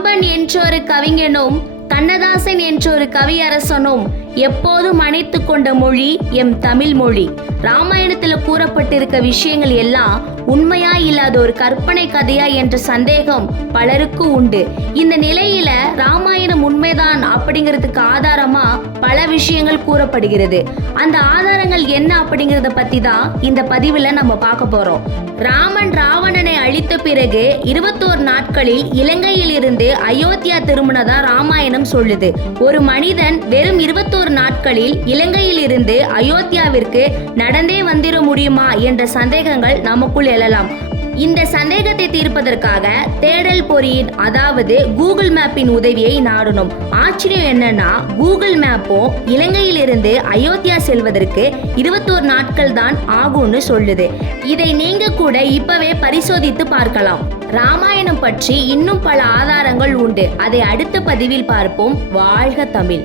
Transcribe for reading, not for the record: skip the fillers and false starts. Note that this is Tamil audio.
கம்பன் என்றொரு கவிஞனும் கண்ணதாசன் என்றொரு கவியரசனும் எப்போதும் அணைத்து கொண்ட மொழி எம் தமிழ் மொழி. ராமாயணத்துல கூறப்பட்டிருக்க விஷயங்கள் எல்லாம் உண்மையா இல்லாத ஒரு கற்பனை கதையா என்ற சந்தேகம் பலருக்கு உண்டு. இந்த நிலையில ராமாயணம் உண்மைதான் அப்படிங்கிறதுக்கு ஆதாரமா பல விஷயங்கள் கூறப்படுகிறது. அந்த ஆதாரங்கள் என்ன அப்படிங்கிறத பத்தி தான் இந்த பதிவுல நம்ம பார்க்க போறோம். ராமன் ராவணனை அழித்த பிறகு 21 நாட்களில் இலங்கையில் இருந்து அயோத்தியா திரும்பினதா ராமாயணம் சொல்லுது. ஒரு மனிதன் வெறும் 21 நாட்களில் இலங்கையில் இருந்து அயோத்தியாவிற்கு நடந்தே வந்திட முடியுமா என்ற சந்தேகங்கள் நமக்குள் எழலாம். இந்த சந்தேகத்தை தீர்ப்பதற்காக தேடல் பொறியின் அதாவது கூகுள் மேப்பின் உதவியை நாடணும். ஆச்சரியம் என்னன்னா கூகுள் மேப்பும் இலங்கையில் இருந்து அயோத்தியா செல்வதற்கு 21 நாட்கள் தான் ஆகும்னு சொல்லுது. இதை நீங்க கூட இப்பவே பரிசோதித்து பார்க்கலாம். ராமாயணம் பற்றி இன்னும் பல ஆதாரங்கள் உண்டு. அதை அடுத்த பதிவில் பார்ப்போம். வாழ்க தமிழ்.